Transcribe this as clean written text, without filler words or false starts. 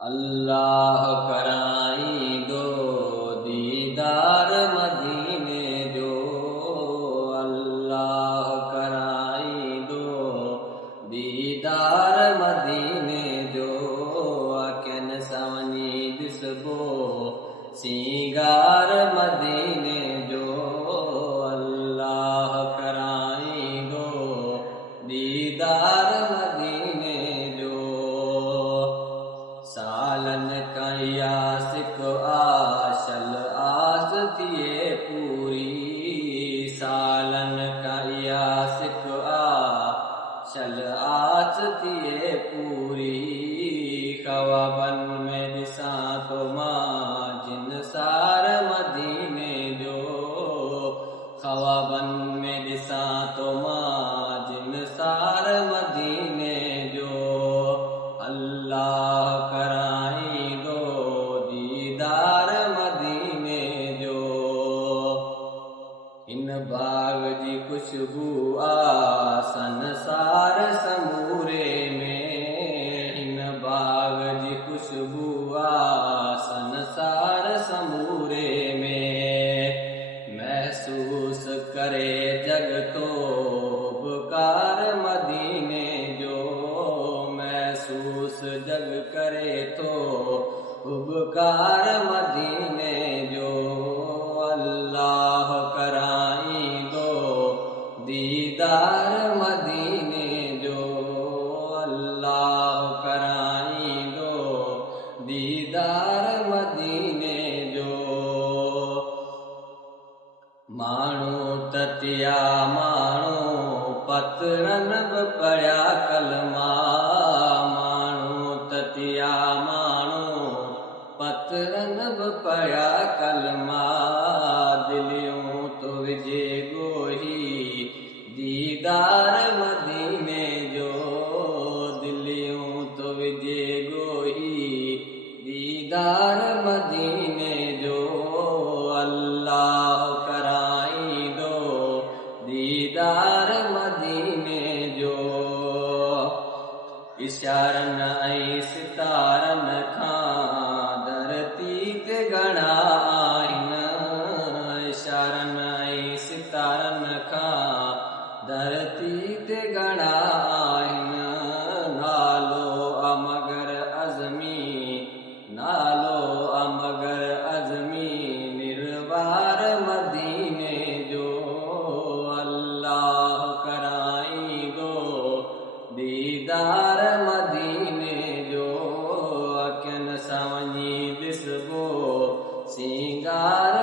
अल्लाह कराई दो दीदार मदीने जो। अल्लाह कराई दो दीदार मदीने जो। आख्यन सवनी दिसबो सिंगार मदीने जो। अल्लाह कराई दो दीदार मदीने जो। सालन का यासिक आशल आस थिए पूरी। सालन का यासिक आशल आस थिए पूरी। ख्वाबन में दिसा तो मां जिन सार मदीने जो। ख्वाबन में दिसा तो मां जिन सार मदीने जो। अल्लाह कराई दो दीदार मदीने जो। इन बाग जी खुशबू संसार समूरे में। इन बाग जी खुशबू संसार समूरे में। महसूस करे जग तो उपकार मदीने जो। महसूस जग करे तो उपकार मदीने जो। अल्लाह कराई दो दीदार मदीने जो। अल्लाह कराई दो दीदार मदीने जो। माण्हू ततिया माण्हू पतरन बि पढ़िया कलमा। माण्हू ततिया माण्हू पतरन बि पढ़िया कलमा। दिलियूं तो विझे गोही दीदार मदीने जो। दिलियूं तो विझे गोही दीदार मदीने जो। अल्लाह कराई दो दीदार मदीने जो। इशारन ऐं सितारन खां धरती ते घणा आहिनि। इशारन ऐं सितारन खां धरती ते घणा आहिनि। नालो अमगर अज़मी नालो अमगर अज़मी निर्वार मदीने जो। अल्लाह कराई दो दीदार मदीने जो। अखियुनि सां वञी ॾिसबो सिंगार